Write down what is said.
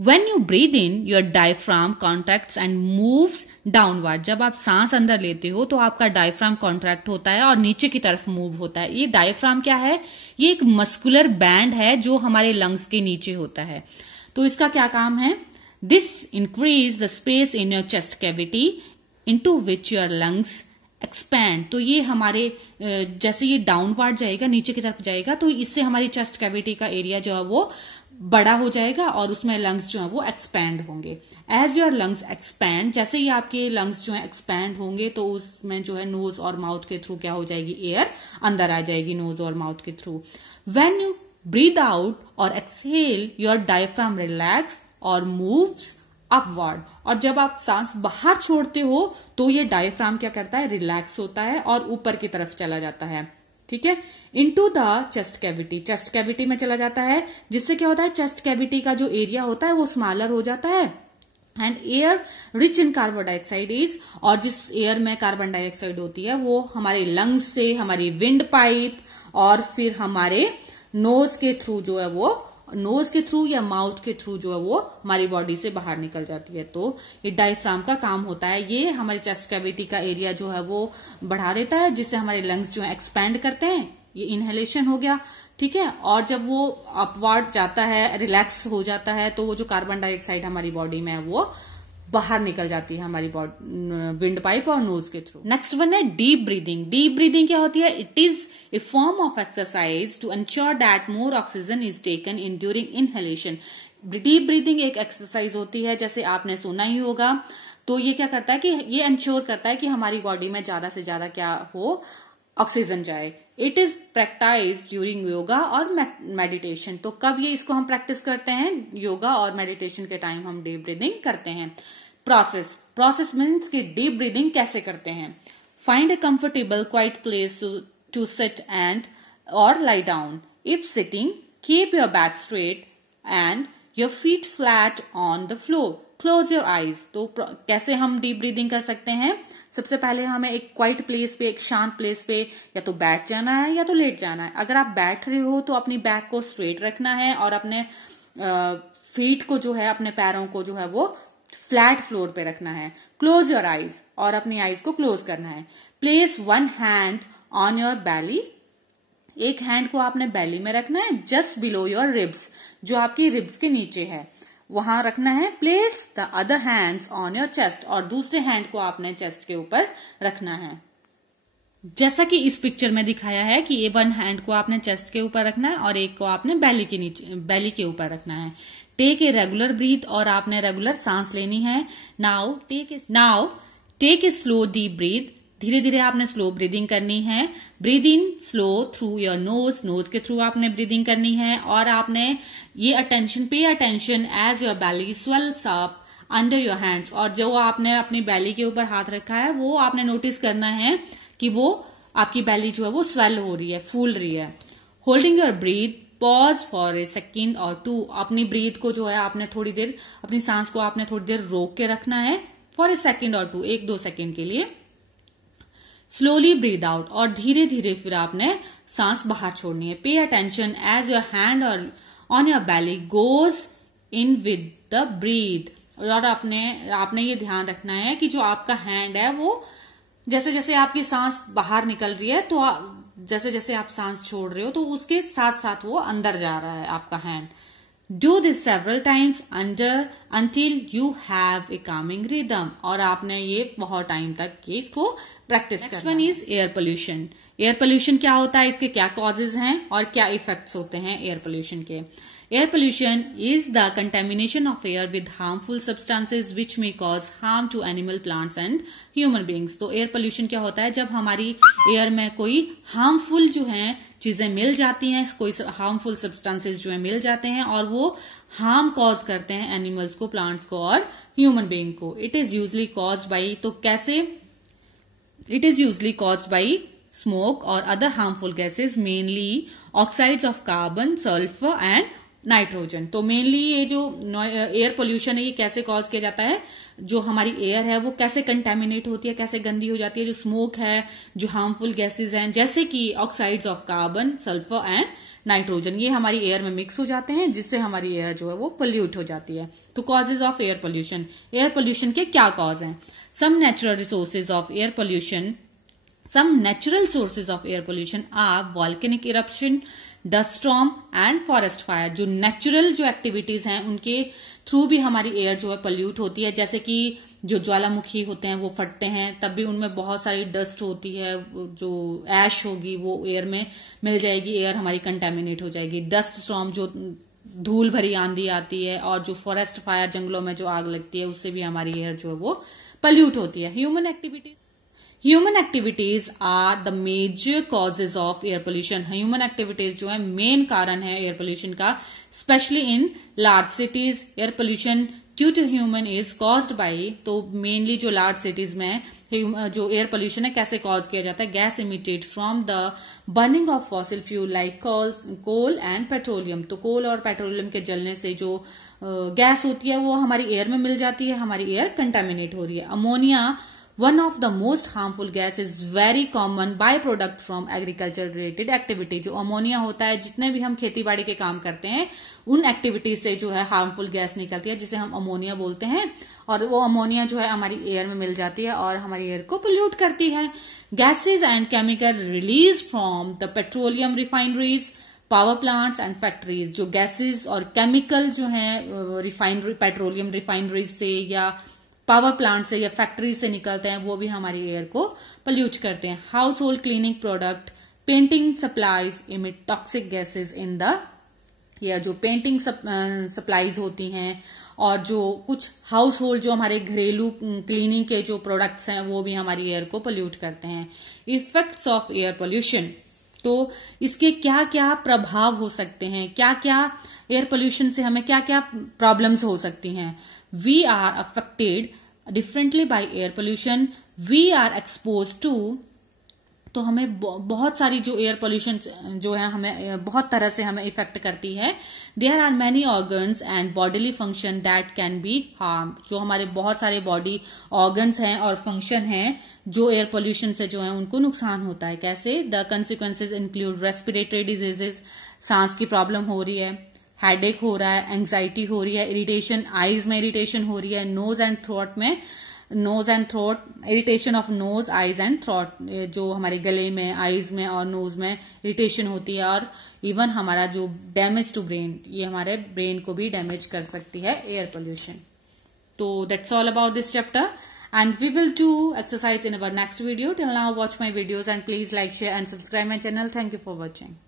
When you breathe in, your diaphragm contracts and moves downward. जब आप सांस अंदर लेते हो तो आपका डायफ्राम कॉन्ट्रैक्ट होता है और नीचे की तरफ मूव होता है. ये डायफ्राम क्या है? ये एक मस्कुलर बैंड है जो हमारे लंग्स के नीचे होता है. तो इसका क्या काम है? This increase the space in your chest cavity into which your lungs expand. तो ये हमारे जैसे ये डाउनवर्ड जाएगा, नीचे की तरफ जाएगा, तो इससे हमारी चेस्ट कैविटी का एरिया जो है वो बड़ा हो जाएगा और उसमें लंग्स जो है वो एक्सपैंड होंगे. एज योर लंग्स एक्सपैंड, जैसे ही आपके लंग्स जो है एक्सपैंड होंगे तो उसमें जो है नोज और माउथ के थ्रू क्या हो जाएगी? एयर अंदर आ जाएगी नोज और माउथ के थ्रू. व्हेन यू ब्रीथ आउट और एक्सहेल, योर डायफ्राम रिलैक्स और मूव्स अपवर्ड. और जब आप सांस बाहर छोड़ते हो तो ये डायफ्राम क्या करता है? रिलैक्स होता है और ऊपर की तरफ चला जाता है. ठीक है, into the chest cavity, chest cavity में चला जाता है, जिससे क्या होता है? चेस्ट कैविटी का जो एरिया होता है वो स्मॉलर हो जाता है. And air rich in carbon dioxide is, और जिस एयर में कार्बन डाइऑक्साइड होती है वो हमारे लंग्स से, हमारी विंड पाइप और फिर हमारे नोज के थ्रू जो है वो, नोज के थ्रू या माउथ के थ्रू जो है वो हमारी बॉडी से बाहर निकल जाती है. तो ये डायफ्राम का काम होता है. ये हमारी चेस्ट कैविटी का एरिया जो है वो बढ़ा देता है, जिससे हमारे लंग्स जो है एक्सपैंड करते हैं. ये इनहेलेशन हो गया. ठीक है, और जब वो अपवर्ड जाता है, रिलैक्स हो जाता है, तो वो जो कार्बन डाइऑक्साइड हमारी बॉडी में है वो बाहर निकल जाती है हमारी विंड पाइप और नोज के थ्रू. नेक्स्ट वन है डीप ब्रीदिंग. डीप ब्रीदिंग क्या होती है? It is a form of exercise to ensure that more oxygen is taken in during inhalation. Deep breathing एक एक्सरसाइज होती है, जैसे आपने सुना ही होगा. तो ये क्या करता है कि ये इंश्योर करता है कि हमारी बॉडी में ज्यादा से ज्यादा क्या हो? ऑक्सीजन जाए. It is practice during yoga और मेडिटेशन. तो कब ये इसको हम प्रैक्टिस करते हैं? योगा और मेडिटेशन के टाइम हम डीप ब्रीदिंग करते हैं. प्रोसेस मीन्स कि डीप ब्रीदिंग कैसे करते हैं. Find a comfortable quite place to sit and or lie down. If sitting, keep your back straight and your feet flat on the floor. Close your eyes. तो कैसे हम deep breathing कर सकते हैं? सबसे पहले हमें एक क्वाइट प्लेस पे, एक शांत प्लेस पे या तो बैठ जाना है या तो लेट जाना है. अगर आप बैठ रहे हो तो अपनी बैक को स्ट्रेट रखना है और अपने फीट को जो है, अपने पैरों को जो है वो फ्लैट फ्लोर पे रखना है. क्लोज योर आईज, और अपनी आईज को क्लोज करना है. Place one hand on your belly. एक हैंड को आपने बैली में रखना है, जस्ट बिलो योर रिब्स, जो आपकी रिब्स के नीचे है वहां रखना है. Place the other hands on your chest, और दूसरे हैंड को आपने चेस्ट के ऊपर रखना है. जैसा कि इस पिक्चर में दिखाया है कि ये वन हैंड को आपने चेस्ट के ऊपर रखना है और एक को आपने बैली के नीचे, बैली के ऊपर रखना है. टेक ए रेगुलर ब्रीथ, और आपने रेगुलर सांस लेनी है. Now take a slow deep breath. धीरे धीरे आपने स्लो ब्रीदिंग करनी है. Breathe in slow through your nose, nose के थ्रू आपने ब्रीदिंग करनी है. और आपने ये पे attention as your belly swells up under your hands. और जो आपने अपनी बैली के ऊपर हाथ रखा है वो आपने नोटिस करना है कि वो आपकी बैली जो है वो स्वेल हो रही है, फूल रही है. Holding your breathe, pause for a second और टू. अपनी ब्रीथ को जो है आपने थोड़ी देर, अपनी सांस को आपने थोड़ी देर रोक के रखना है. फॉर ए सेकेंड और टू, 1-2 सेकेंड के लिए. स्लोली ब्रीद आउट, और धीरे धीरे फिर आपने सांस बाहर छोड़नी है. Pay attention as your hand और on your belly goes in with the breath. और आपने ये ध्यान रखना है कि जो आपका हैंड है वो जैसे जैसे आपकी सांस बाहर निकल रही है, तो जैसे जैसे आप सांस छोड़ रहे हो तो उसके साथ साथ वो अंदर जा रहा है आपका hand. Do this several times until you have a calming rhythm. और आपने ये बहुत टाइम तक ये इसको प्रैक्टिस करना. Next one is air pollution. Air pollution क्या होता है, इसके क्या कॉजेज हैं और क्या इफेक्ट्स होते हैं एयर पोल्यूशन के. Air pollution is the contamination of air with harmful substances which may cause harm to animal, plants and human beings. तो एयर पोल्यूशन क्या होता है? जब हमारी एयर में कोई हार्मफुल जो है चीजें मिल जाती हैं, कोई हार्मफुल सब्सटेंसेज जो है मिल जाते हैं और वो हार्म कॉज करते हैं एनिमल्स को, प्लांट्स को और ह्यूमन बीइंग को. It is usually caused by, तो कैसे? It is usually caused by smoke और other harmful gases, mainly oxides of carbon, sulphur and nitrogen. तो मेनली ये जो एयर पोल्यूशन है ये कैसे कॉज किया जाता है? जो हमारी एयर है वो कैसे कंटेमिनेट होती है, कैसे गंदी हो जाती है? जो स्मोक है, जो हार्मफुल गैसेज हैं जैसे कि oxides of carbon, sulphur and nitrogen, ये हमारी एयर में मिक्स हो जाते हैं, जिससे हमारी एयर जो है वो पोल्यूट हो जाती है। तो causes of air pollution, air pollution के क्या कॉज हैं? Some natural resources of air pollution, some natural sources of air pollution are volcanic eruption, dust storm and forest fire। जो नेचुरल जो एक्टिविटीज हैं उनके थ्रू भी हमारी एयर जो है पोल्यूट होती है, जैसे कि जो ज्वालामुखी होते हैं वो फटते हैं, तब भी उनमें बहुत सारी डस्ट होती है, जो ऐश होगी वो एयर में मिल जाएगी, एयर हमारी कंटेमिनेट हो जाएगी। डस्ट स्टॉर्म जो धूल भरी आंधी आती है, और जो फॉरेस्ट फायर जंगलों में जो आग लगती है उससे भी हमारी एयर जो है वो पोल्यूट होती है। Human activities are the major causes of air pollution. Human activities जो है मेन कारण है एयर पोल्यूशन का, specially in large cities. Air pollution due to human is caused by, तो मेनली जो लार्ज सिटीज में जो एयर पोल्यूशन है कैसे कॉज किया जाता है? Gas emitted from the burning of fossil fuel like coal and petroleum. तो कोल और पेट्रोलियम के जलने से जो गैस होती है वो हमारी एयर में मिल जाती है, हमारी एयर कंटेमिनेट हो रही है। Ammonia, one of the most harmful gas, is very common byproduct from agriculture related activity। जो अमोनिया होता है, जितने भी हम खेती बाड़ी के काम करते हैं उन एक्टिविटीज से जो है हार्मफुल गैस निकलती है, जिसे हम अमोनिया बोलते हैं, और वो अमोनिया जो है हमारी एयर में मिल जाती है और हमारी एयर को पोल्यूट करती है। Gases and chemical release from the petroleum refineries, power plants and factories. जो गैसेज और केमिकल जो है रिफाइनरी, पेट्रोलियम रिफाइनरीज से या पावर प्लांट से या फैक्ट्री से निकलते हैं, वो भी हमारी एयर को पोल्यूट करते हैं। House hold cleaning product, painting supplies emit toxic gases in the air. जो पेंटिंग सप्लाईज होती हैं और जो कुछ हाउस होल्ड जो हमारे घरेलू क्लीनिंग के जो प्रोडक्ट्स हैं वो भी हमारी एयर को पोल्यूट करते हैं। इफेक्ट्स ऑफ एयर पोल्यूशन, तो इसके क्या क्या प्रभाव हो सकते हैं, क्या क्या एयर पोल्यूशन से हमें क्या क्या प्रॉब्लम्स हो सकती हैं? We are affected differently by air pollution, we are expose to. तो हमें बहुत सारी जो एयर पोल्यूशन जो है हमें बहुत तरह से हमें इफेक्ट करती है। There are many organs and bodily function that can be harm. जो हमारे बहुत सारे बॉडी ऑर्गन्स हैं और फंक्शन हैं जो एयर पोल्यूशन से जो है उनको नुकसान होता है। कैसे? The consequences include respiratory diseases, सांस की प्रॉब्लम हो रही है, हेडेक हो रहा है, एंग्जाइटी हो रही है, इरिटेशन, आईज में इरिटेशन हो रही है, nose and throat irritation of nose, eyes and throat, जो हमारे गले में, आईज में और नोज में इरिटेशन होती है। और इवन हमारा जो डैमेज टू ब्रेन, ये हमारे ब्रेन को भी डैमेज कर सकती है एयर पोल्यूशन। तो that's all about this chapter and we will do exercise in our next video. Till now watch my videos and please like, share and subscribe my channel. Thank you for watching.